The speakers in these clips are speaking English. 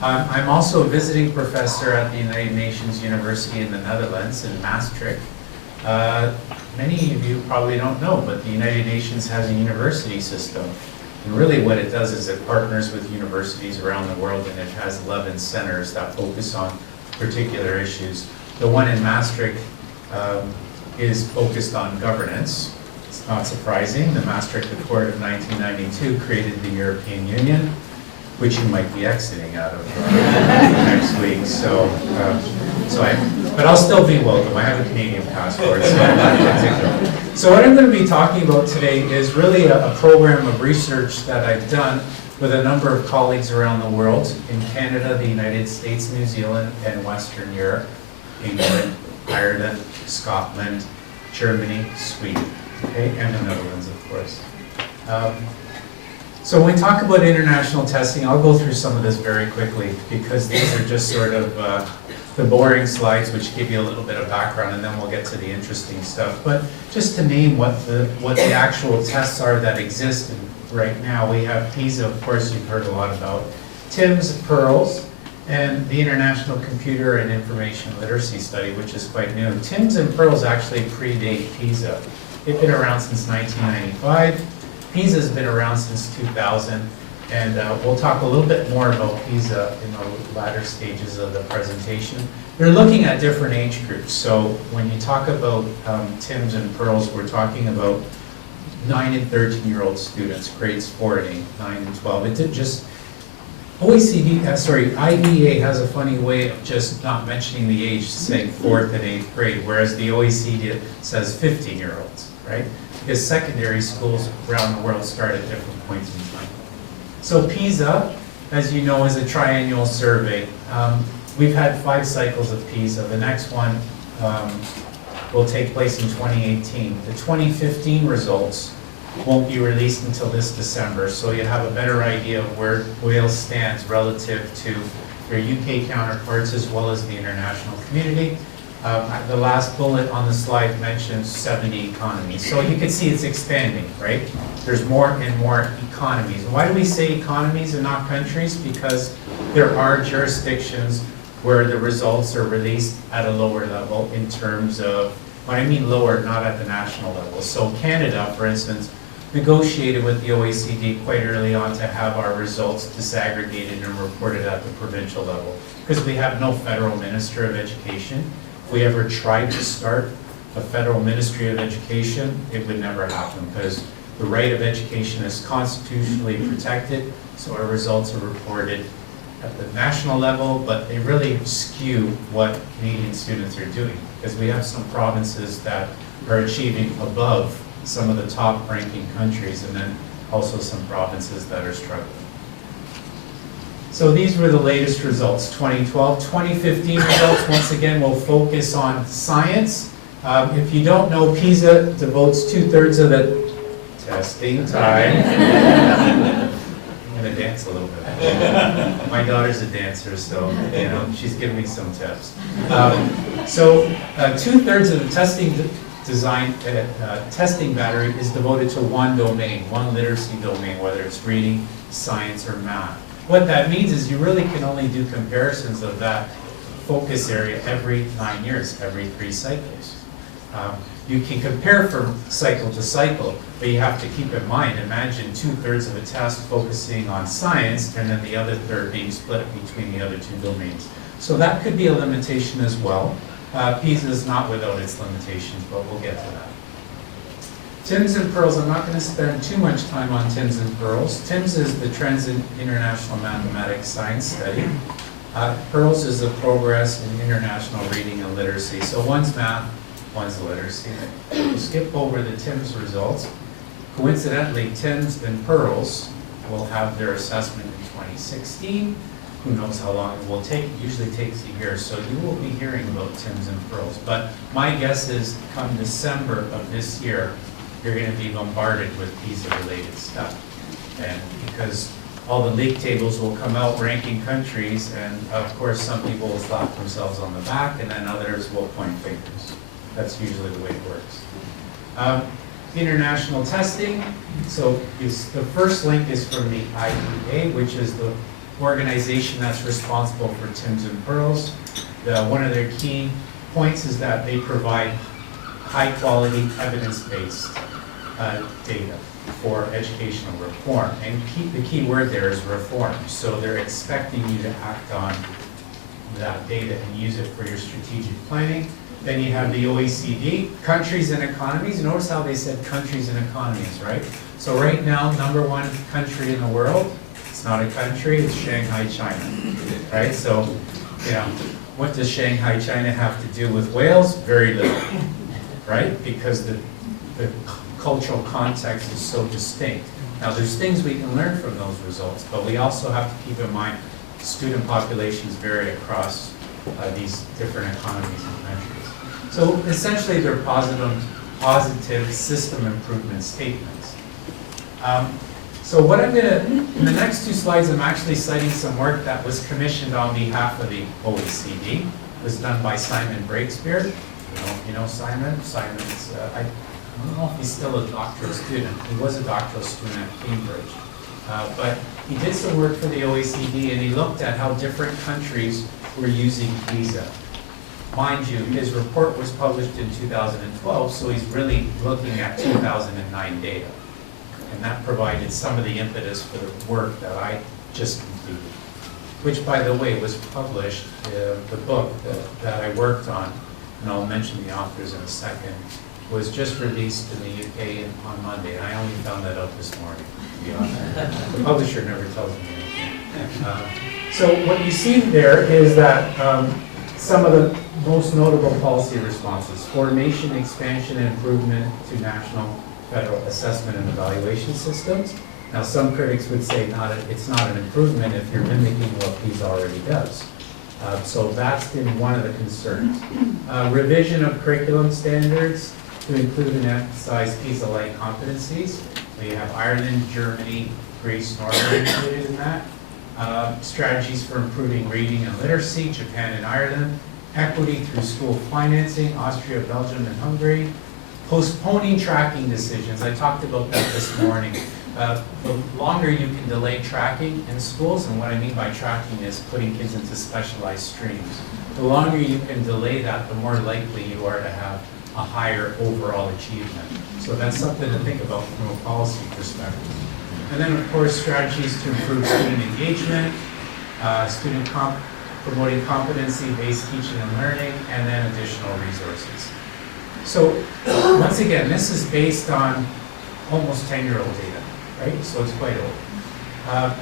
I'm also a visiting professor at the United Nations University in the Netherlands, in Maastricht. Many of you probably don't know, but the United Nations has a university system. And really what it does is it partners with universities around the world, and it has 11 centers that focus on particular issues. The one in Maastricht is focused on governance. It's not surprising. The Maastricht Accord of 1992 created the European Union, which you might be exiting out of next week. But I'll still be welcome. I have a Canadian passport, so I'm not particular. So what I'm going to be talking about today is really a program of research that I've done with a number of colleagues around the world, in Canada, the United States, New Zealand, and Western Europe, England, Ireland, Scotland, Germany, Sweden, okay, and the Netherlands, of course. So when we talk about international testing, I'll go through some of this very quickly because these are just sort of the boring slides which give you a little bit of background, and then we'll get to the interesting stuff. But just to name what the actual tests are that exist right now, we have Pisa, of course you've heard a lot about, TIMSS, PEARLS, and the International Computer and Information Literacy Study, which is quite new. TIMSS and PEARLS actually predate Pisa. They've been around since 1995. Pisa has been around since 2000, and we'll talk a little bit more about Pisa in the latter stages of the presentation. They're looking at different age groups, so when you talk about TIMSS and PEARLS, we're talking about 9 and 13-year-old students, grades 4 and 8, 9 and 12. It did just, IDEA has a funny way of just not mentioning the age, saying 4th and 8th grade, whereas the OECD says 15-year-olds, right? Because secondary schools around the world start at different points in time. So PISA, as you know, is a triennial survey. We've had 5 cycles of PISA. The next one will take place in 2018. The 2015 results won't be released until this December, so you have a better idea of where Wales stands relative to their UK counterparts as well as the international community. The last bullet on the slide mentions 70 economies. So you can see it's expanding, right? There's more and more economies. Why do we say economies and not countries? Because there are jurisdictions where the results are released at a lower level in terms of, when I mean lower, not at the national level. So Canada, for instance, negotiated with the OECD quite early on to have our results disaggregated and reported at the provincial level, because we have no federal minister of education. If we ever tried to start a federal ministry of education, it would never happen, because the right of education is constitutionally protected, so our results are reported at the national level, but they really skew what Canadian students are doing, because we have some provinces that are achieving above some of the top ranking countries, and then also some provinces that are struggling. So these were the latest results, 2012. 2015 results, once again, will focus on science. If you don't know, PISA devotes 2/3 of the testing time. I'm going to dance a little bit. My daughter's a dancer, so you know she's giving me some tips. So 2/3 of the testing battery is devoted to one domain, one literacy domain, whether it's reading, science, or math. What that means is you really can only do comparisons of that focus area every 9 years, every 3 cycles. You can compare from cycle to cycle, but you have to keep in mind, imagine 2/3 of a test focusing on science and then the other third being split between the other 2 domains. So that could be a limitation as well. PISA is not without its limitations, but we'll get to that. TIMSS and PEARLS, I'm not going to spend too much time on TIMSS and PEARLS. TIMSS is the Trends in International Mathematics Science Study. PEARLS is the Progress in International Reading and Literacy. So one's math, one's literacy. We'll skip over the TIMSS results. Coincidentally, TIMSS and PEARLS will have their assessment in 2016. Who knows how long it will take? It usually takes a year, so you will be hearing about TIMSS and PEARLS. But my guess is come December of this year, you're going to be bombarded with PISA-related stuff. And because all the league tables will come out ranking countries, and of course some people will slap themselves on the back, and then others will point fingers. That's usually the way it works. International testing. So the first link is from the IDEA, which is the organization that's responsible for TIMS and Pearls. One of their key points is that they provide high-quality, evidence-based data for educational reform. And the key word there is reform. So they're expecting you to act on that data and use it for your strategic planning. Then you have the OECD, countries and economies. Notice how they said countries and economies, right? So right now, #1 country in the world, it's not a country, it's Shanghai, China, right? So, you know, what does Shanghai, China have to do with Wales? Very little, right? Because the cultural context is so distinct. Now, there's things we can learn from those results, but we also have to keep in mind student populations vary across these different economies and countries. So essentially, they're positive system improvement statements. So what I'm gonna, in the next 2 slides, I'm actually citing some work that was commissioned on behalf of the OECD. It was done by Simon Breakspear. You know Simon? Simon's, I don't know if he's still a doctoral student. He was a doctoral student at Cambridge. But he did some work for the OECD, and he looked at how different countries were using Pisa. Mind you, his report was published in 2012, so he's really looking at 2009 data. And that provided some of the impetus for the work that I just completed, which, by the way, was published, the book that I worked on, and I'll mention the authors in a second, was just released in the UK on Monday, and I only found that out this morning, to be honest. The publisher never tells me anything. So what you see there is that some of the most notable policy responses: formation, expansion, and improvement to national federal assessment and evaluation systems. Now, some critics would say it's not an improvement if you're mimicking what PISA already does. So that's been one of the concerns. Revision of curriculum standards to include and emphasize PISA-like competencies. We have Ireland, Germany, Greece, Norway included in that. Strategies for improving reading and literacy, Japan and Ireland. Equity through school financing, Austria, Belgium, and Hungary. Postponing tracking decisions. I talked about that this morning. The longer you can delay tracking in schools, and what I mean by tracking is putting kids into specialized streams. The longer you can delay that, the more likely you are to have a higher overall achievement. So that's something to think about from a policy perspective. And then, of course, strategies to improve student engagement, promoting competency-based teaching and learning, and then additional resources. So, once again, this is based on almost 10-year-old data, right? So it's quite old.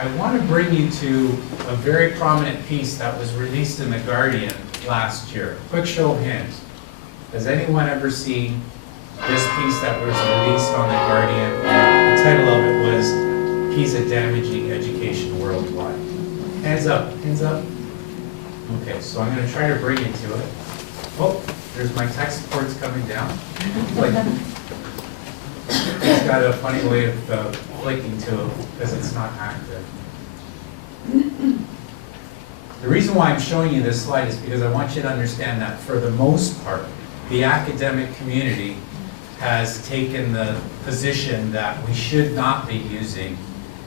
I want to bring you to a very prominent piece that was released in The Guardian last year. Quick show of hands. Has anyone ever seen this piece that was released on The Guardian? The title of it was PISA Damaging Education Worldwide. Hands up, hands up. Okay, so I'm going to try to bring you to it. Oh, there's my tech support's coming down. It's got a funny way of flicking to it because it's not active. The reason why I'm showing you this slide is because I want you to understand that for the most part, the academic community has taken the position that we should not be using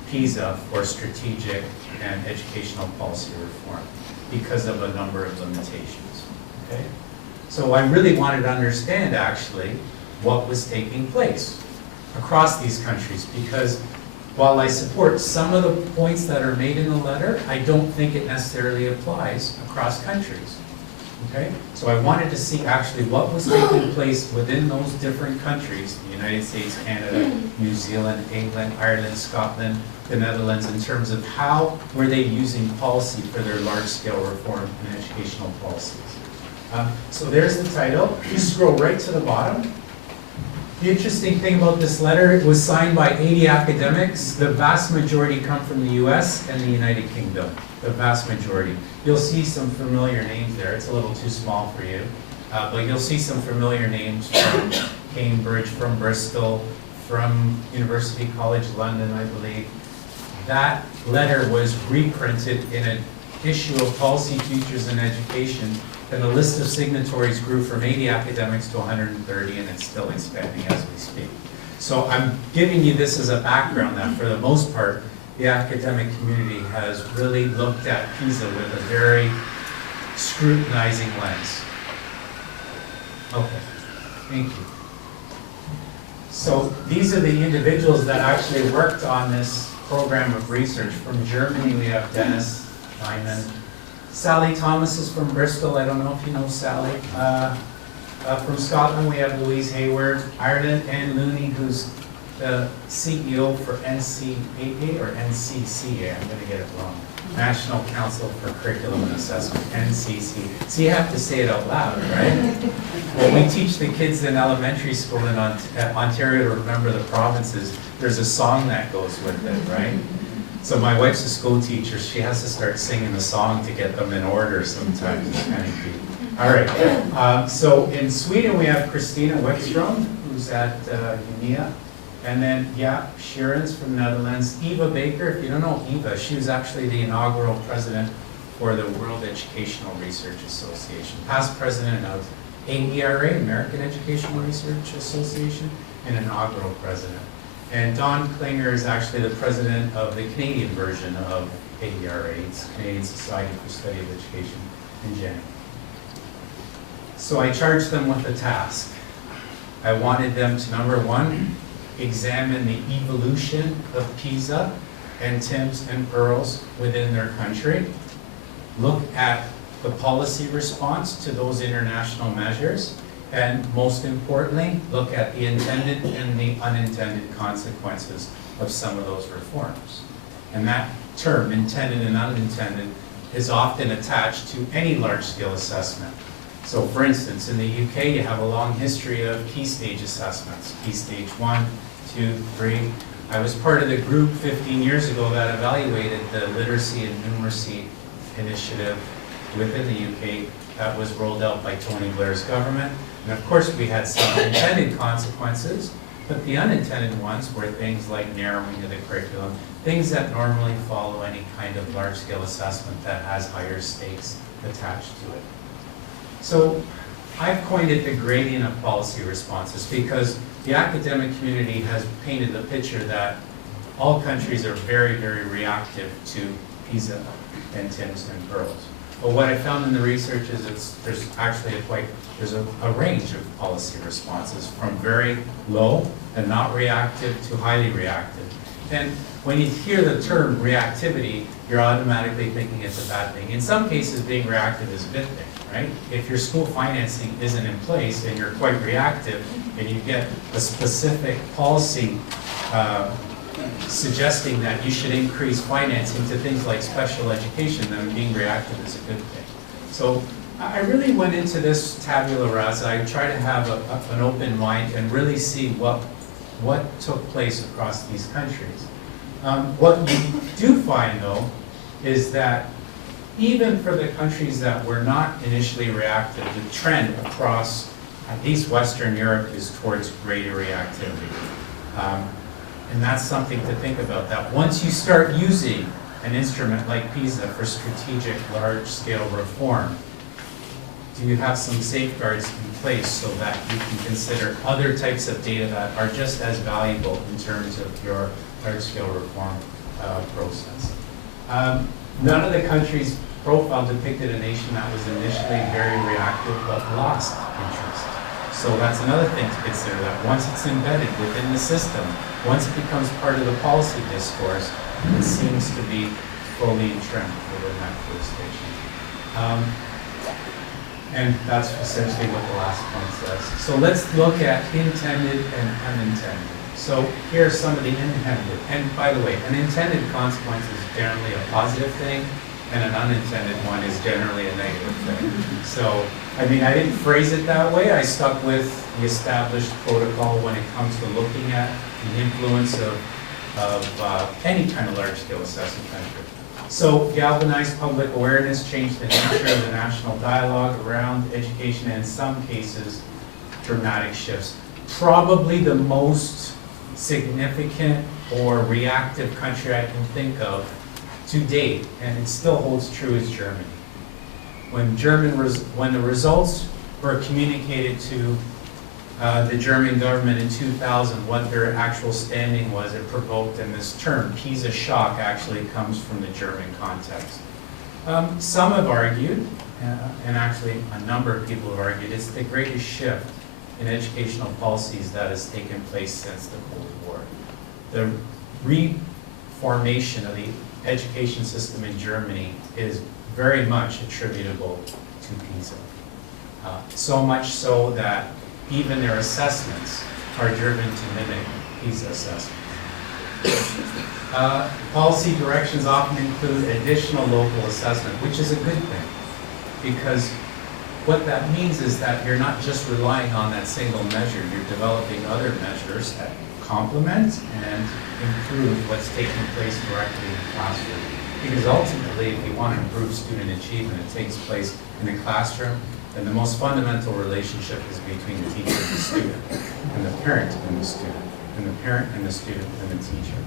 PISA for strategic and educational policy reform because of a number of limitations. Okay? So I really wanted to understand actually what was taking place across these countries, because while I support some of the points that are made in the letter, I don't think it necessarily applies across countries. Okay? So I wanted to see actually what was taking place within those different countries, the United States, Canada, New Zealand, England, Ireland, Scotland, the Netherlands, in terms of how were they using policy for their large-scale reform in educational policies. So there's the title. You scroll right to the bottom. The interesting thing about this letter, it was signed by 80 academics. The vast majority come from the US and the United Kingdom, the vast majority. You'll see some familiar names there. It's a little too small for you. But you'll see some familiar names from Cambridge, from Bristol, from University College London, I believe. That letter was reprinted in an issue of Policy Futures in Education, and the list of signatories grew from 80 academics to 130, and it's still expanding as we speak. So I'm giving you this as a background that for the most part, the academic community has really looked at Pisa with a very scrutinizing lens. Okay, thank you. So these are the individuals that actually worked on this program of research. From Germany, we have Dennis Lyman. Sally Thomas is from Bristol. I don't know if you know Sally. From Scotland, we have Louise Hayward. Ireland, Anne Looney, who's the CEO for NCAA or NCCA. I'm going to get it wrong. National Council for Curriculum and Assessment, NCC. So you have to say it out loud, right? Well, we teach the kids in elementary school in Ontario to remember the provinces. There's a song that goes with it, right? So my wife's a school teacher. She has to start singing the song to get them in order sometimes. It's kind of cute. All right. So in Sweden, we have Christina Wickstrom, who's at UNIA. And then, yeah, Sheerans from the Netherlands. Eva Baker, if you don't know Eva, she was actually the inaugural president for the World Educational Research Association. Past president of AERA, American Educational Research Association, and inaugural president. And Don Klinger is actually the president of the Canadian version of AERA, it's Canadian Society for Study of Education in Gen. So I charged them with a task. I wanted them to, number one, examine the evolution of PISA and TIMSS and PEARLS within their country, look at the policy response to those international measures, and most importantly, look at the intended and the unintended consequences of some of those reforms. And that term, intended and unintended, is often attached to any large-scale assessment. So for instance, in the UK, you have a long history of key stage assessments, key stage 1, 2, 3. I was part of the group 15 years ago that evaluated the literacy and numeracy initiative within the UK that was rolled out by Tony Blair's government. And of course, we had some intended consequences, but the unintended ones were things like narrowing of the curriculum, things that normally follow any kind of large-scale assessment that has higher stakes attached to it. So I've coined it the gradient of policy responses because the academic community has painted the picture that all countries are very, very reactive to PISA and TIMSS and PEARLS. But what I found in the research is there's actually a range of policy responses from very low and not reactive to highly reactive. And when you hear the term reactivity, you're automatically thinking it's a bad thing. In some cases, being reactive is a good thing. Right? If your school financing isn't in place and you're quite reactive and you get a specific policy suggesting that you should increase financing to things like special education, then being reactive is a good thing. So I really went into this tabula rasa. I try to have an open mind and really see what took place across these countries. What you do find, though, is that even for the countries that were not initially reactive, the trend across at least Western Europe is towards greater reactivity. And that's something to think about, that once you start using an instrument like PISA for strategic large-scale reform, do you have some safeguards in place so that you can consider other types of data that are just as valuable in terms of your large-scale reform process? None of the countries profiled depicted a nation that was initially very reactive but lost interest. So that's another thing to consider, that once it's embedded within the system, once it becomes part of the policy discourse, it seems to be fully entrenched within that jurisdiction. And that's essentially what the last point says. So let's look at intended and unintended. So here are some of the intended. And by the way, an intended consequence is generally a positive thing, and an unintended one is generally a negative thing. So, I mean, I didn't phrase it that way. I stuck with the established protocol when it comes to looking at the influence of any kind of large-scale assessment measure. So, galvanized public awareness, changed the nature of the national dialogue around education, and in some cases, dramatic shifts. Probably the most significant or reactive country I can think of to date, and it still holds true, is Germany. When the results were communicated to the German government in 2000, what their actual standing was, it provoked, and this term, Pisa shock, actually comes from the German context. Some have argued, and actually a number of people have argued, it's the greatest shift in educational policies that has taken place since the Cold War. The reformation of the education system in Germany is very much attributable to Pisa. So much so that even their assessments are driven to mimic Pisa assessments. Policy directions often include additional local assessment, which is a good thing, because what that means is that you're not just relying on that single measure, you're developing other measures that complement and improve what's taking place directly in the classroom. Because ultimately, if you want to improve student achievement, it takes place in the classroom, and the most fundamental relationship is between the teacher and the student, and the parent and the student, and the parent and the student and the teacher.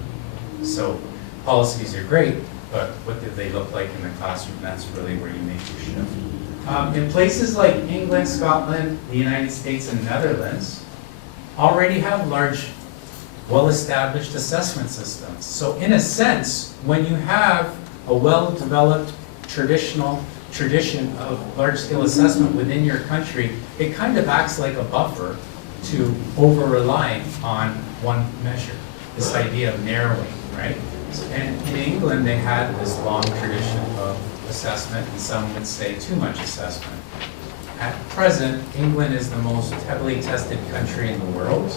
So policies are great, but what do they look like in the classroom? That's really where you make your shift. In places like England, Scotland, the United States, and Netherlands, already have large, well-established assessment systems. So in a sense, when you have a well-developed tradition of large-scale assessment within your country, it kind of acts like a buffer to over-relying on one measure, this idea of narrowing, right? And in England, they had this long tradition of assessment, and some would say too much assessment. At present, England is the most heavily tested country in the world.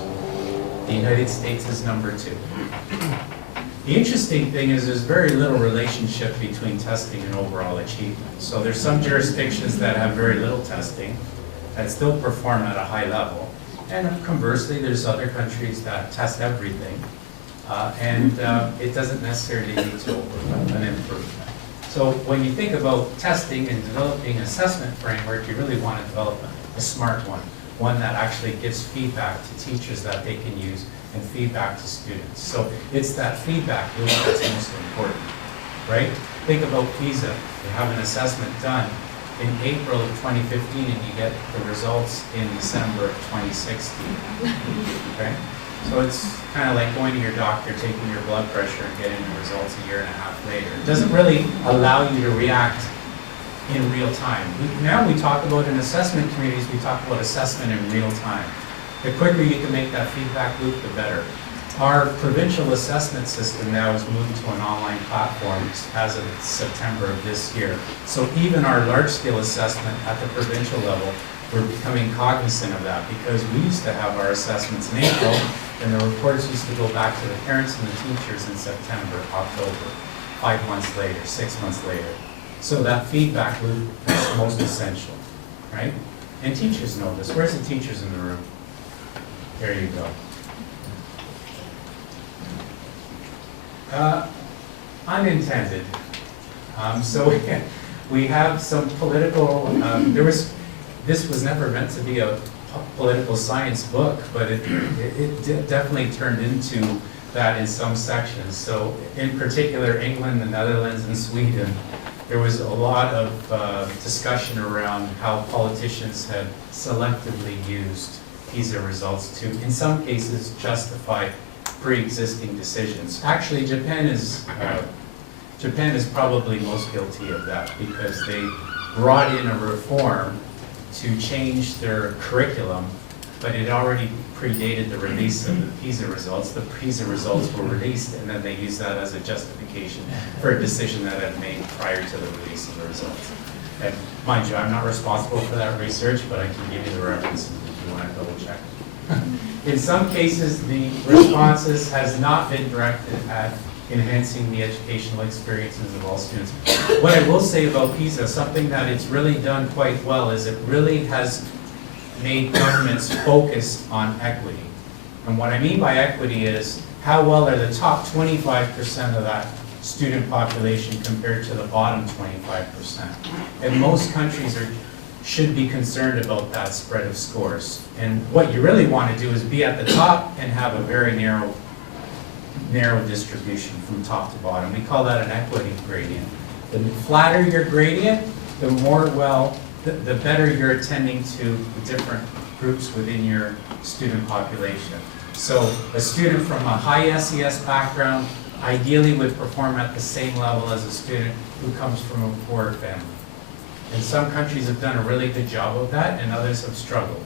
The United States is number 2. The interesting thing is there's very little relationship between testing and overall achievement. So there's some jurisdictions that have very little testing that still perform at a high level. And conversely, there's other countries that test everything. It doesn't necessarily lead to an improvement. So when you think about testing and developing an assessment framework, you really want to develop a smart one that actually gives feedback to teachers that they can use and feedback to students. So it's that feedback loop that's most important, right? Think about Pisa. You have an assessment done in April of 2015 and you get the results in December of 2016, okay? So it's kind of like going to your doctor, taking your blood pressure and getting the results a year and a half later. It doesn't really allow you to react in real time. Now we talk about in assessment communities, we talk about assessment in real time. The quicker you can make that feedback loop, the better. Our provincial assessment system now has moved to an online platform as of September of this year. So even our large-scale assessment at the provincial level, we're becoming cognizant of that because we used to have our assessments in April and the reports used to go back to the parents and the teachers in September, October, 5 months later, 6 months later. So that feedback loop is most essential, right? And teachers know this. Where's the teachers in the room? There you go. Unintended. So we have some political, this was never meant to be a political science book, but it definitely turned into that in some sections. So in particular, England, the Netherlands, and Sweden, there was a lot of discussion around how politicians had selectively used Pisa results to, in some cases, justify pre-existing decisions. Actually, Japan is probably most guilty of that because they brought in a reform to change their curriculum, but it already predated the release of the Pisa results. The Pisa results were released, and then they used that as a justification for a decision that had made prior to the release of the results. And mind you, I'm not responsible for that research, but I can give you the reference if you want to double check. In some cases, the responses has not been directed at enhancing the educational experiences of all students. What I will say about PISA, something that it's really done quite well, is it really has made governments focus on equity. And what I mean by equity is how well are the top 25% of that student population compared to the bottom 25%. And most countries should be concerned about that spread of scores. And what you really want to do is be at the top and have a very narrow distribution from top to bottom. We call that an equity gradient. The flatter your gradient, the better you're attending to the different groups within your student population. So a student from a high SES background ideally would perform at the same level as a student who comes from a poor family. And some countries have done a really good job of that, and others have struggled.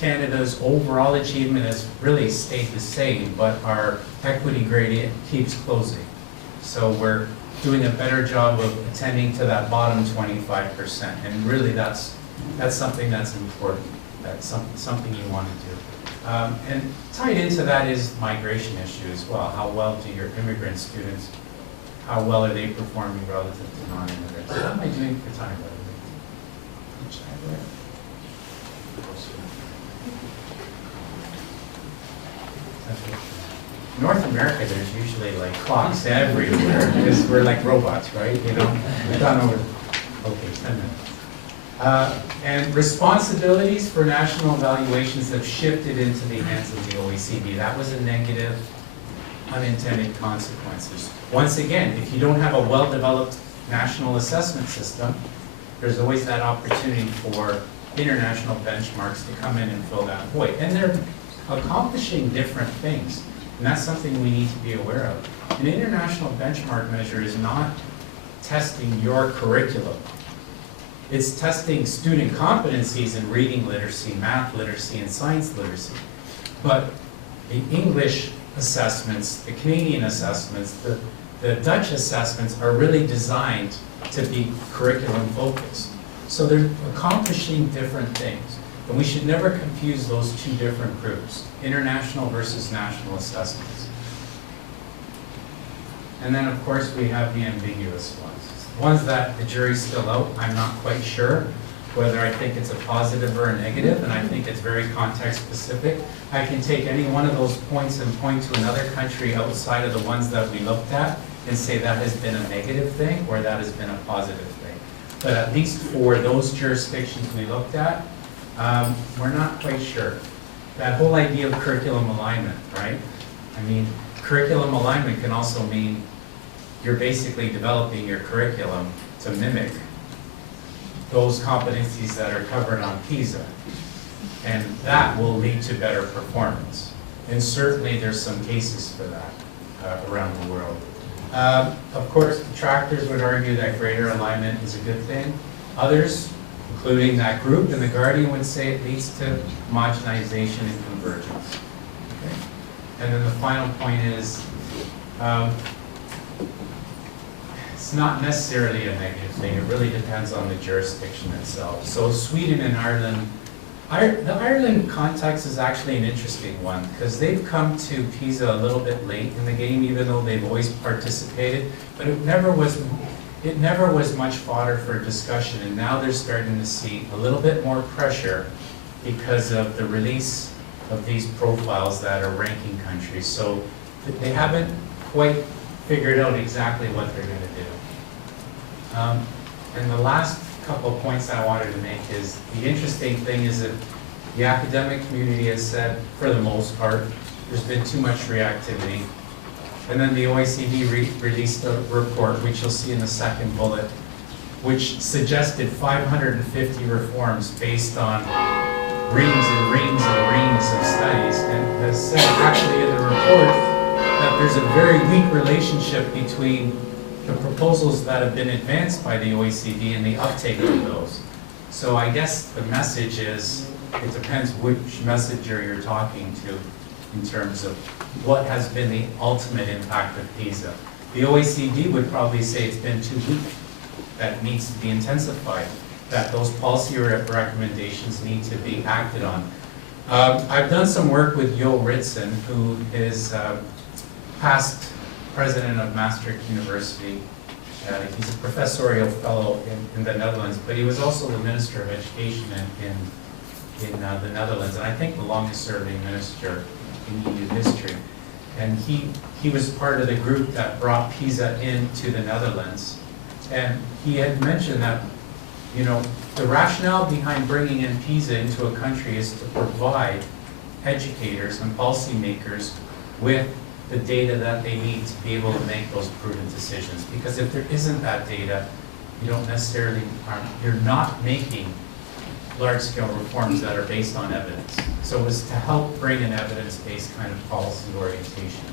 Canada's overall achievement has really stayed the same, but our equity gradient keeps closing. So we're doing a better job of attending to that bottom 25%, and really that's something that's important. That's something you want to do. And tied into that is migration issue as well. How well do your immigrant students, how well are they performing relative to non-immigrants? What am I doing for time, by the way? North America, there's usually like clocks everywhere because we're like robots, right? You know, we've gone over. Okay, 10 minutes. And responsibilities for national evaluations have shifted into the hands of the OECD. That was a negative, unintended consequences. Once again, if you don't have a well-developed national assessment system, there's always that opportunity for international benchmarks to come in and fill that void. And they're accomplishing different things. And that's something we need to be aware of. An international benchmark measure is not testing your curriculum. It's testing student competencies in reading literacy, math literacy, and science literacy. But the English assessments, the Canadian assessments, the Dutch assessments are really designed to be curriculum focused. So they're accomplishing different things. And we should never confuse those two different groups, international versus national assessments. And then, of course, we have the ambiguous ones that the jury's still out. I'm not quite sure whether I think it's a positive or a negative, and I think it's very context specific. I can take any one of those points and point to another country outside of the ones that we looked at and say that has been a negative thing or that has been a positive thing. But at least for those jurisdictions we looked at, we're not quite sure. That whole idea of curriculum alignment, right? I mean, curriculum alignment can also mean you're basically developing your curriculum to mimic those competencies that are covered on Pisa. And that will lead to better performance. And certainly there's some cases for that around the world. Of course, detractors would argue that greater alignment is a good thing. Others, including that group and the Guardian, would say it leads to homogenization and convergence. Okay? And then the final point is, it's not necessarily a negative thing. It really depends on the jurisdiction itself. So Sweden and Ireland, the Ireland context is actually an interesting one because they've come to Pisa a little bit late in the game, even though they've always participated, but it never was much fodder for discussion, and now they're starting to see a little bit more pressure because of the release of these profiles that are ranking countries. So they haven't quite figured out exactly what they're going to do. And the last couple of points I wanted to make is the interesting thing is that the academic community has said, for the most part, there's been too much reactivity. And then the OECD released a report, which you'll see in the second bullet, which suggested 550 reforms based on reams and reams and reams of studies, and has said actually in the report that there's a very weak relationship between the proposals that have been advanced by the OECD and the uptake of those. So I guess the message is, it depends which messenger you're talking to in terms of what has been the ultimate impact of PISA. The OECD would probably say it's been too weak, that it needs to be intensified, that those policy recommendations need to be acted on. I've done some work with Jo Ritsen, who is past president of Maastricht University. He's a professorial fellow in the Netherlands, but he was also the Minister of Education in the Netherlands, and I think the longest serving minister in EU history. And he was part of the group that brought PISA into the Netherlands. And he had mentioned that, you know, the rationale behind bringing in PISA into a country is to provide educators and policymakers with the data that they need to be able to make those prudent decisions. Because if there isn't that data, you don't necessarily, you're not making large-scale reforms that are based on evidence. So it was to help bring an evidence-based kind of policy orientation.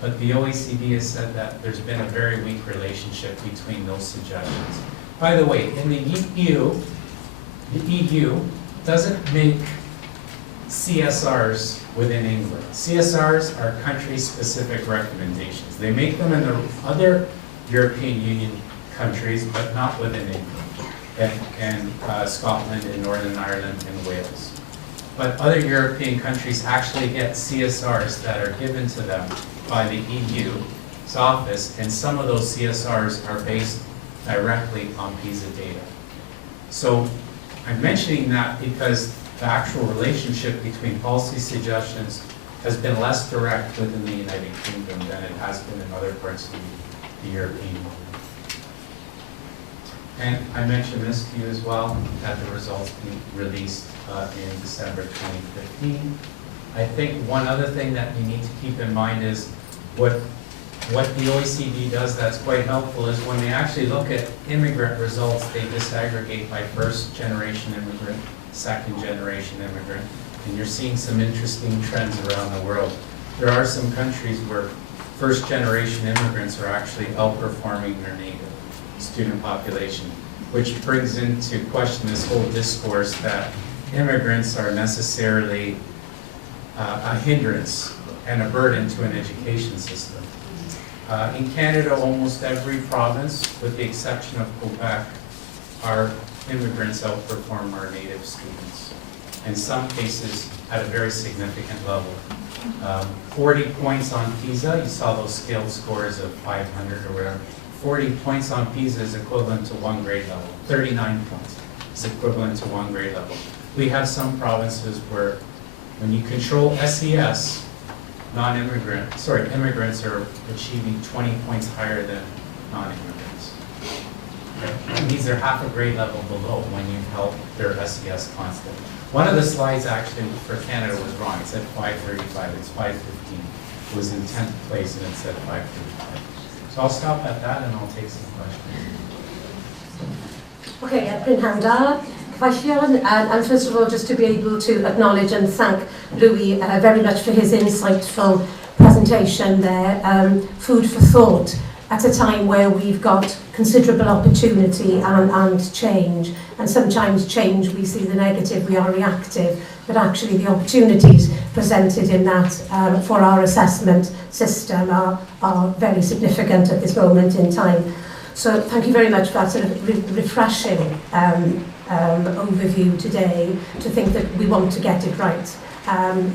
But the OECD has said that there's been a very weak relationship between those suggestions. By the way, in the EU doesn't make CSRs within England. CSRs are country-specific recommendations. They make them in the other European Union countries, but not within England, and Scotland, and Northern Ireland, and Wales. But other European countries actually get CSRs that are given to them by the EU's office, and some of those CSRs are based directly on Pisa data. So I'm mentioning that because the actual relationship between policy suggestions has been less direct within the United Kingdom than it has been in other parts of the European Union. And I mentioned this to you as well, that the results be released in December 2015. I think one other thing that you need to keep in mind is what the OECD does that's quite helpful is when they actually look at immigrant results, they disaggregate by first-generation immigrant, second-generation immigrant, and you're seeing some interesting trends around the world. There are some countries where first-generation immigrants are actually outperforming their native student population, which brings into question this whole discourse that immigrants are necessarily a hindrance and a burden to an education system. In Canada, almost every province, with the exception of Quebec, our immigrants outperform our native students. In some cases, at a very significant level. 40 points on Pisa, you saw those scaled scores of 500 or whatever. 40 points on Pisa is equivalent to 1 grade level. 39 points is equivalent to 1 grade level. We have some provinces where when you control SES, immigrants are achieving 20 points higher than non-immigrants. Okay? That means they're half a grade level below when you help their SES constant. One of the slides actually for Canada was wrong. It said 535, it's 515. It was in 10th place and it said 535. So I'll stop at that and I'll take some questions. Okay, Brynhanda, Profion, and first of all, just to be able to acknowledge and thank Louis very much for his insightful presentation there. Food for thought at a time where we've got considerable opportunity and change. And sometimes change, we see the negative, we are reactive, but actually the opportunities presented in that for our assessment system are very significant at this moment in time. So thank you very much for that sort of refreshing overview today, to think that we want to get it right.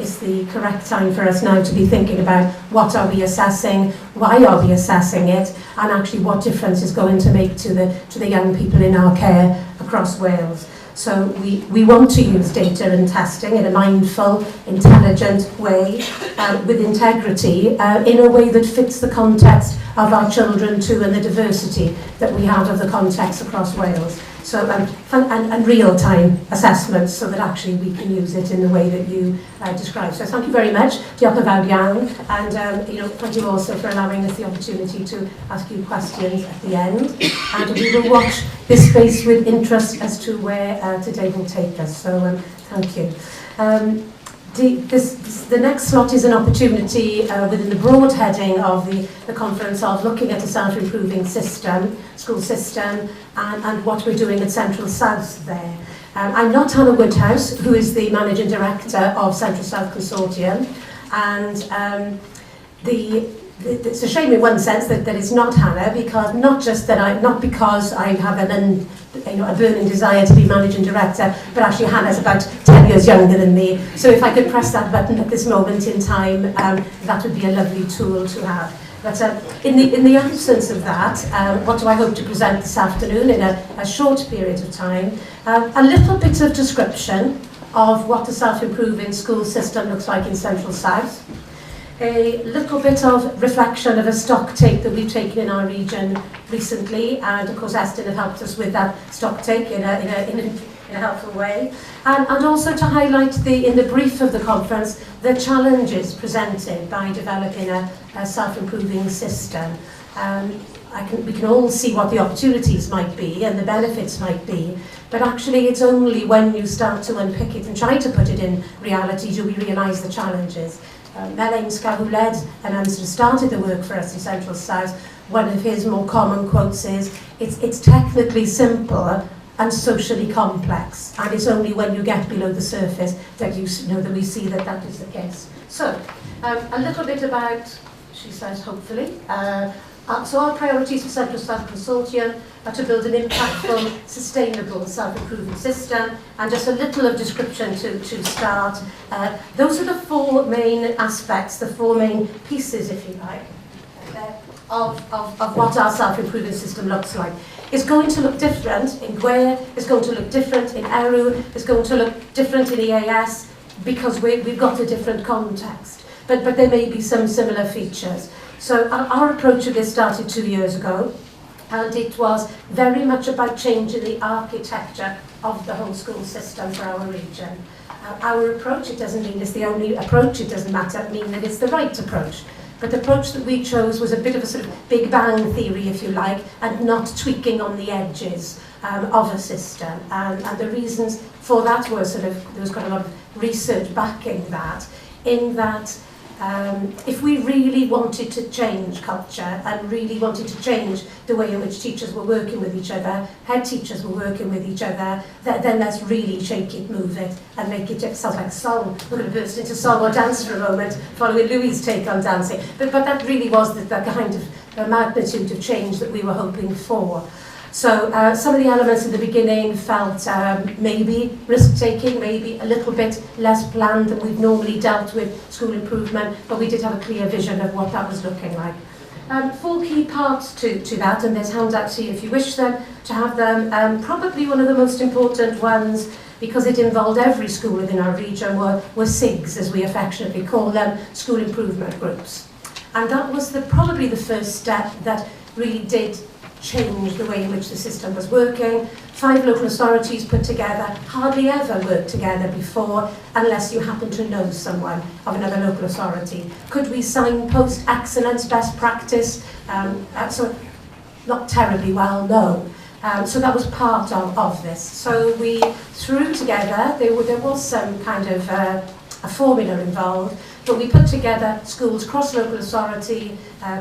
It's the correct time for us now to be thinking about what are we assessing, why are we assessing it, and actually what difference it's going to make to the young people in our care across Wales. So we want to use data and testing in a mindful, intelligent way, with integrity, in a way that fits the context of our children too, and the diversity that we have of the context across Wales. So, and real-time assessments, so that actually we can use it in the way that you described. So thank you very much, Ymatebydd, and thank you also for allowing us the opportunity to ask you questions at the end. And we will watch this space with interest as to where today will take us. So thank you. The next slot is an opportunity within the broad heading of the conference of looking at a self-improving system, school system, and what we're doing at Central South there. I'm not Hannah Woodhouse, who is the Managing Director of Central South Consortium, and it's a shame in one sense that it's not Hannah, because not because I have a burning desire to be Managing Director, but actually Hannah's about 10 years younger than me. So if I could press that button at this moment in time, that would be a lovely tool to have. But in the absence of that, what do I hope to present this afternoon in a short period of time? A little bit of description of what the self-improving school system looks like in Central South. A little bit of reflection of a stock take that we've taken in our region recently, and of course Eston have helped us with that stock take in a helpful way, and also to highlight in the brief of the conference the challenges presented by developing a self-improving system. we can all see what the opportunities might be and the benefits might be, but actually it's only when you start to unpick it and try to put it in reality do we realise the challenges. Melengska, who led and sort of started the work for us in Central South, one of his more common quotes is, it's technically simple and socially complex, and it's only when you get below the surface that you know that we see that that is the case. So, a little bit about, she says, hopefully. So our priorities for Central South Consortium are to build an impactful, sustainable self-improvement system, and just a little of description to start. Those are the four main aspects, the four main pieces, if you like, of what our self-improvement system looks like. It's going to look different in Gwadd, it's going to look different in Eru, it's going to look different in EAS, because we've got a different context. But there may be some similar features. So our approach to this started 2 years ago, and it was very much about changing the architecture of the whole school system for our region. Our approach, it doesn't mean it's the only approach, it doesn't mean that it's the right approach. But the approach that we chose was a bit of a sort of Big Bang theory, if you like, and not tweaking on the edges of a system. And the reasons for that were there was quite a lot of research backing that, in that if we really wanted to change culture and really wanted to change the way in which teachers were working with each other, head teachers were working with each other, then let's really shake it, move it, and make it sound like song. We're going to burst into song or dance for a moment, following Louis' take on dancing. But that really was the kind of magnitude of change that we were hoping for. So some of the elements in the beginning felt maybe risk-taking, maybe a little bit less planned than we've normally dealt with school improvement, but we did have a clear vision of what that was looking like. Four key parts to that, and there's handouts here if you wish them to have them. Probably one of the most important ones, because it involved every school within our region, were SIGs, as we affectionately call them, school improvement groups. And that was probably the first step that really did change the way in which the system was working. 5 local authorities put together hardly ever worked together before, unless you happen to know someone of another local authority. Could we signpost excellence, best practice? So not terribly well, no. So that was part of this. So we threw together, there was some kind of a formula involved, but we put together schools cross-local authority,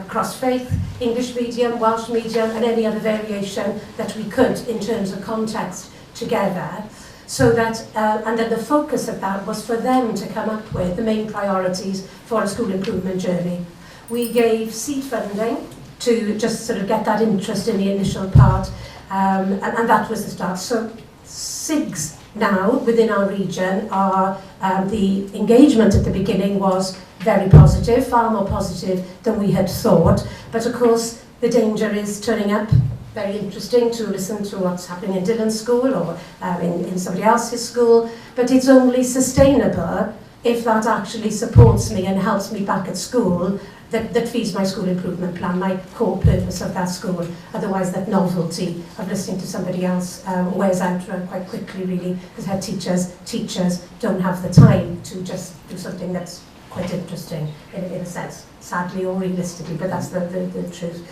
cross-faith, English medium, Welsh medium, and any other variation that we could in terms of context together. So that, and then the focus of that was for them to come up with the main priorities for a school improvement journey. We gave seed funding to just sort of get that interest in the initial part, and that was the start. So SIGs now within our region are, the engagement at the beginning was very positive, far more positive than we had thought, but of course the danger is turning up, very interesting to listen to what's happening in Dylan's school or in somebody else's school, but it's only sustainable if that actually supports me and helps me back at school, that feeds my school improvement plan, my core purpose of that school. Otherwise that novelty of listening to somebody else wears out quite quickly, really, because head teachers don't have the time to just do something that's quite interesting in a sense, sadly or realistically, but that's the truth.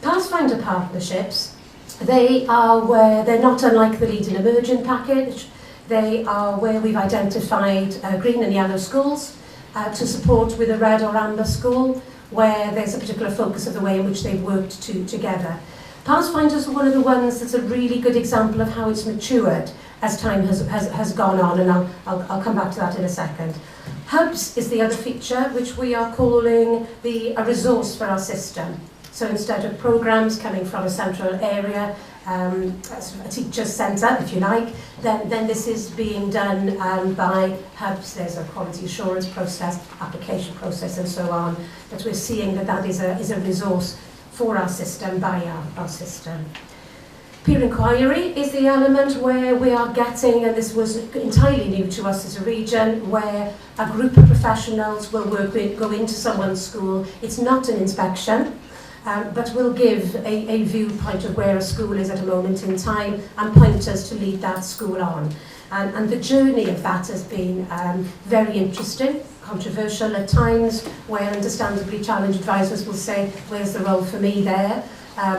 Pathfinder partnerships, they are where they're not unlike the Lead and Emerging package. They are where we've identified green and yellow schools to support with a red or amber school, where there's a particular focus of the way in which they've worked together. Pathfinders are one of the ones that's a really good example of how it's matured as time has gone on, and I'll come back to that in a second. Hubs is the other feature, which we are calling a resource for our system. So instead of programmes coming from a central area, a teacher's centre, if you like, then this is being done by hubs. There's a quality assurance process, application process, and so on. But we're seeing that is a resource for our system, by our system. Peer inquiry is the element where we are getting, and this was entirely new to us as a region, where a group of professionals will go into someone's school. It's not an inspection, but will give a viewpoint of where a school is at a moment in time and point us to lead that school on. And the journey of that has been very interesting, controversial at times, where understandably challenged advisors will say, where's the role for me there?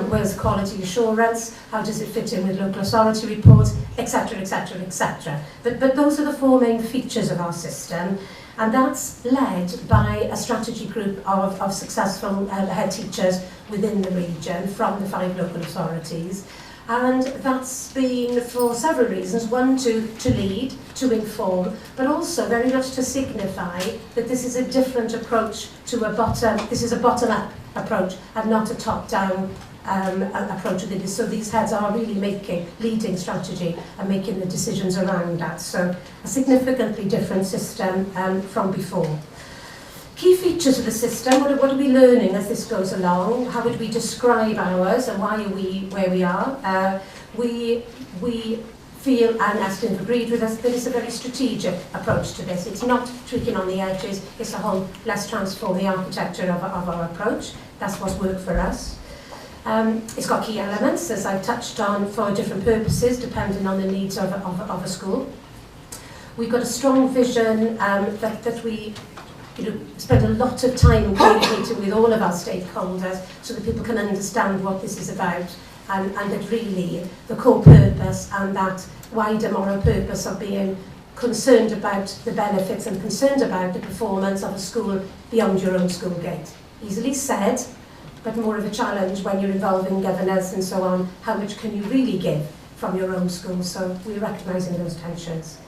where's quality assurance, how does it fit in with local authority reports, etc, etc, etc. But those are the four main features of our system, and that's led by a strategy group of successful head teachers within the region from the 5 local authorities. And that's been for several reasons. One, to lead, to inform, but also very much to signify that this is a different approach to this is a bottom-up approach and not a top-down approach. So these heads are really leading strategy and making the decisions around that. So a significantly different system from before. Key features of the system, what are we learning as this goes along? How would we describe ours and why are we where we are? We feel, and Aston agreed with us, that it's a very strategic approach to this. It's not tweaking on the edges, it's a whole, let's transform the architecture of our approach. That's what's worked for us. It's got key elements, as I've touched on, for different purposes, depending on the needs of a school. We've got a strong vision that we spend a lot of time communicating with all of our stakeholders so that people can understand what this is about, and that really the core purpose and that wider moral purpose of being concerned about the benefits and concerned about the performance of a school beyond your own school gate. Easily said, but more of a challenge when you're involving governors and so on. How much can you really give from your own school? So we're recognising those tensions.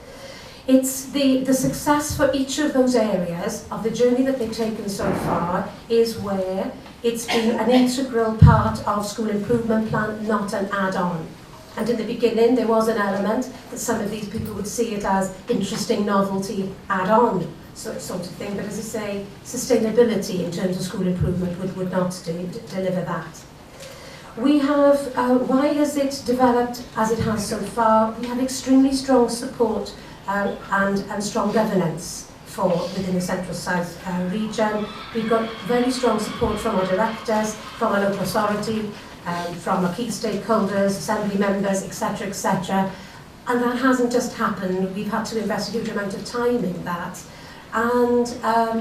It's the success for each of those areas of the journey that they've taken so far is where it's been an integral part of school improvement plan, not an add-on. And in the beginning, there was an element that some of these people would see it as interesting novelty add-on sort of thing. But as I say, sustainability in terms of school improvement would not deliver that. We have, why has it developed as it has so far? We have extremely strong support and strong governance within the Central South region. We've got very strong support from our directors, from our local authority, from our key stakeholders, assembly members, etc, etc. And that hasn't just happened. We've had to invest a huge amount of time in that and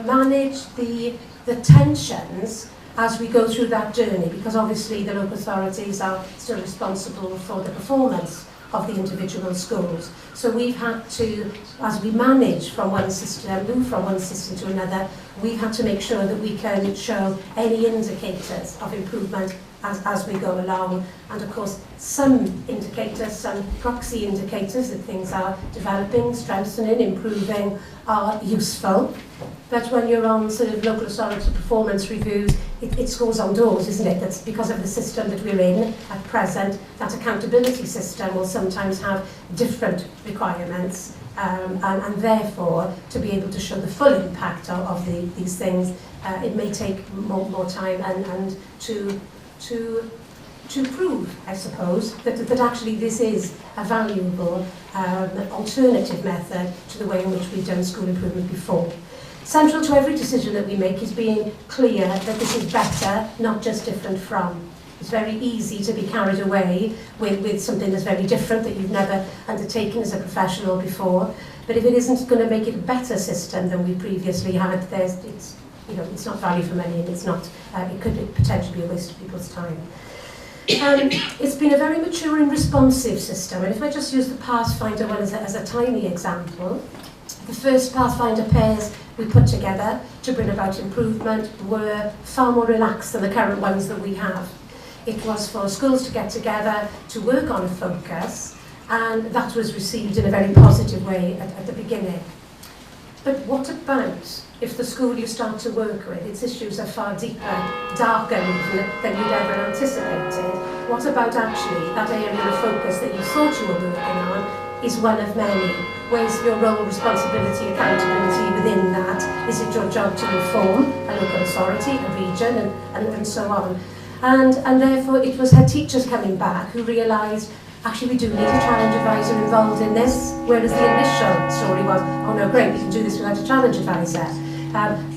manage the tensions as we go through that journey, because obviously the local authorities are still responsible for the performance of the individual schools. So we've had to, as we manage from one system, move from one system to another, we've had to make sure that we can show any indicators of improvement as we go along. And of course, some indicators, some proxy indicators that things are developing, strengthening, improving, are useful. But when you're on sort of local authority performance reviews, it scores on doors, isn't it? That's because of the system that we're in at present. That accountability system will sometimes have different requirements, and therefore, to be able to show the full impact of these things, it may take more time and to prove, I suppose, that actually this is a valuable alternative method to the way in which we've done school improvement before. Central to every decision that we make is being clear that this is better, not just different from. It's very easy to be carried away with something that's very different that you've never undertaken as a professional before. But if it isn't going to make it a better system than we previously had, it's not value for money, and it could potentially be a waste of people's time. It's been a very mature and responsive system, and if I just use the Pathfinder one as a tiny example, the first Pathfinder pairs we put together to bring about improvement were far more relaxed than the current ones that we have. It was for schools to get together to work on a focus, and that was received in a very positive way at the beginning. But what about if the school you start to work with, its issues are far deeper, darker even than you'd ever anticipated? What about actually that area of focus that you thought you were working on is one of many? Where's your role, responsibility, accountability within that? Is it your job to inform a local authority, a region, and so on? And therefore it was head teachers coming back who realised, actually we do need a challenge advisor involved in this, whereas the initial story was, oh no, great, we can do this without a challenge advisor.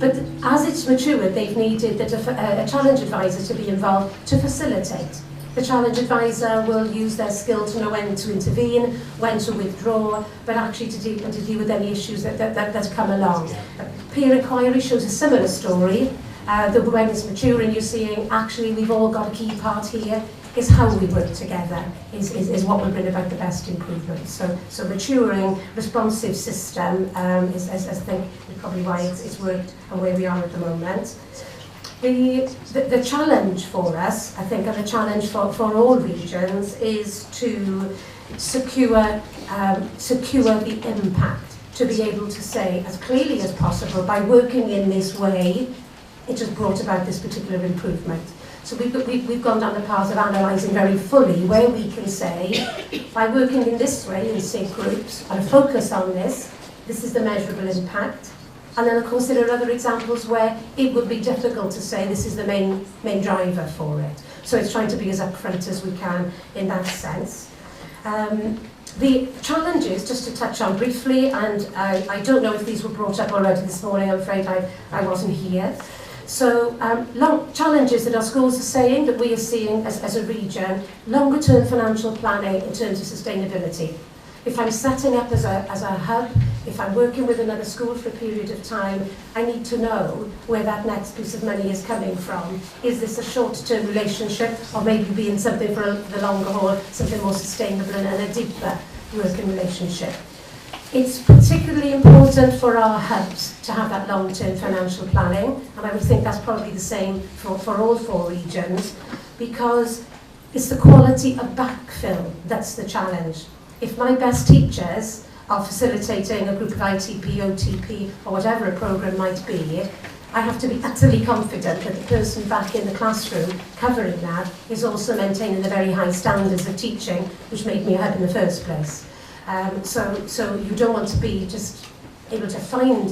But as it's matured, they've needed a challenge advisor to be involved to facilitate. The challenge advisor will use their skill to know when to intervene, when to withdraw, but actually to deal with any issues that come along. Peer inquiry shows a similar story. when it's maturing, you're seeing actually we've all got a key part here, is how we work together, is what will bring about the best improvements. So maturing, responsive system is I think probably why it's worked and where we are at the moment. The challenge for us, I think, and a challenge for all regions, is to secure the impact, to be able to say as clearly as possible, by working in this way, it has brought about this particular improvement. So we've gone down the path of analysing very fully where we can say, by working in this way in safe groups and a focus on this, this is the measurable impact. And then of course there are other examples where it would be difficult to say this is the main driver for it. So it's trying to be as upfront as we can in that sense. The challenges, just to touch on briefly, and I don't know if these were brought up already this morning, I'm afraid I wasn't here. So challenges that our schools are saying, that we are seeing as a region, longer term financial planning in terms of sustainability. If I'm setting up as a hub, if I'm working with another school for a period of time, I need to know where that next piece of money is coming from. Is this a short-term relationship, or maybe being something for the longer haul, something more sustainable and a deeper working relationship? It's particularly important for our hubs to have that long-term financial planning, and I would think that's probably the same for all 4 regions, because it's the quality of backfill that's the challenge. If my best teachers are facilitating a group of ITP, OTP, or whatever a programme might be, I have to be utterly confident that the person back in the classroom covering that is also maintaining the very high standards of teaching which made me a hub in the first place. So you don't want to be just able to find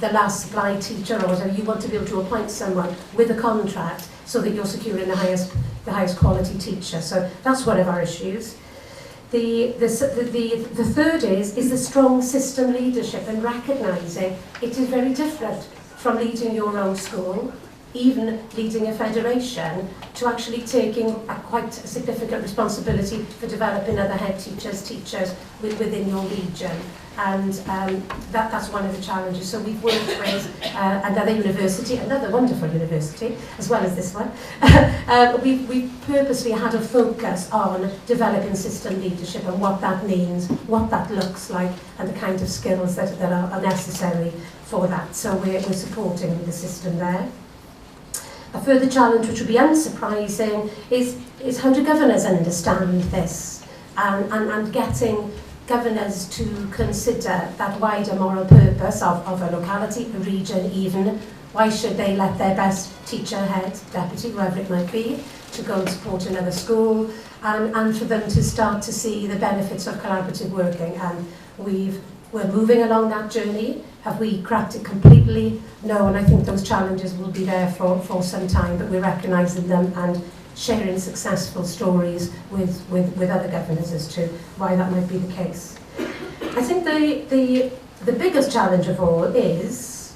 the last supply teacher or whatever. You want to be able to appoint someone with a contract so that you're securing the highest quality teacher. So that's one of our issues. The third is the strong system leadership, and recognising it is very different from leading your own school, even leading a federation, to actually taking quite a significant responsibility for developing other head teachers within your region. And that's one of the challenges. So we've worked with another university, another wonderful university, as well as this one. We've purposely had a focus on developing system leadership and what that means, what that looks like, and the kind of skills that are necessary for that. So we're supporting the system there. A further challenge, which would be unsurprising, is how do governors understand this, and getting governors to consider that wider moral purpose of a locality, a region even. Why should they let their best teacher, head, deputy, whoever it might be, to go and support another school, and for them to start to see the benefits of collaborative working? And we're moving along that journey. Have we cracked it completely? No, and I think those challenges will be there for some time, but we're recognising them and sharing successful stories with other governors as to why that might be the case. I think the biggest challenge of all is,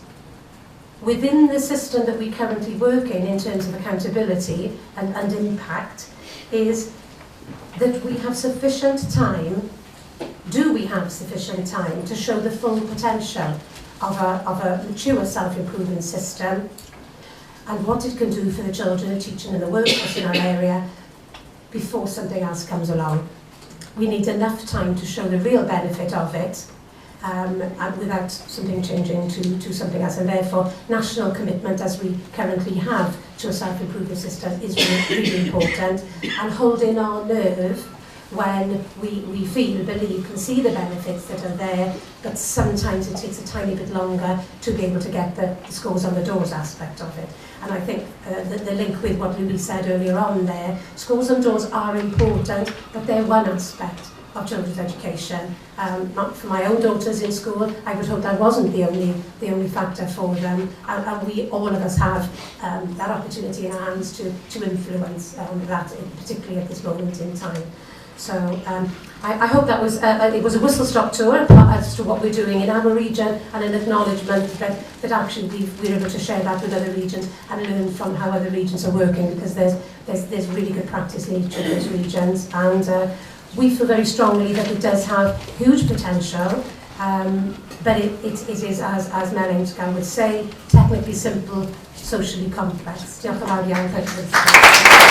within the system that we currently work in terms of accountability and impact, is that we have sufficient time. Do we have sufficient time to show the full potential of a mature self-improvement system and what it can do for the children and teaching in the workforce in our area before something else comes along? We need enough time to show the real benefit of it and without something changing to something else. And therefore, national commitment, as we currently have, to a self-improvement system is really important, and holding our nerve when we feel, believe, can see the benefits that are there, but sometimes it takes a tiny bit longer to be able to get the scores on the doors aspect of it. And I think the link with what Louis said earlier on there, scores on doors are important, but they're one aspect of children's education. Not for my own daughters in school, I would hope that wasn't the only factor for them. And we, all of us, have that opportunity in our hands to influence that, particularly at this moment in time. So I hope that was it was a whistle-stop tour as to what we're doing in our region, and an acknowledgement that actually we're able to share that with other regions and learn from how other regions are working, because there's really good practice in each of those regions, and we feel very strongly that it does have huge potential, but it is, as Melanie would say, technically simple, socially complex. Diolch yn fawr iawn.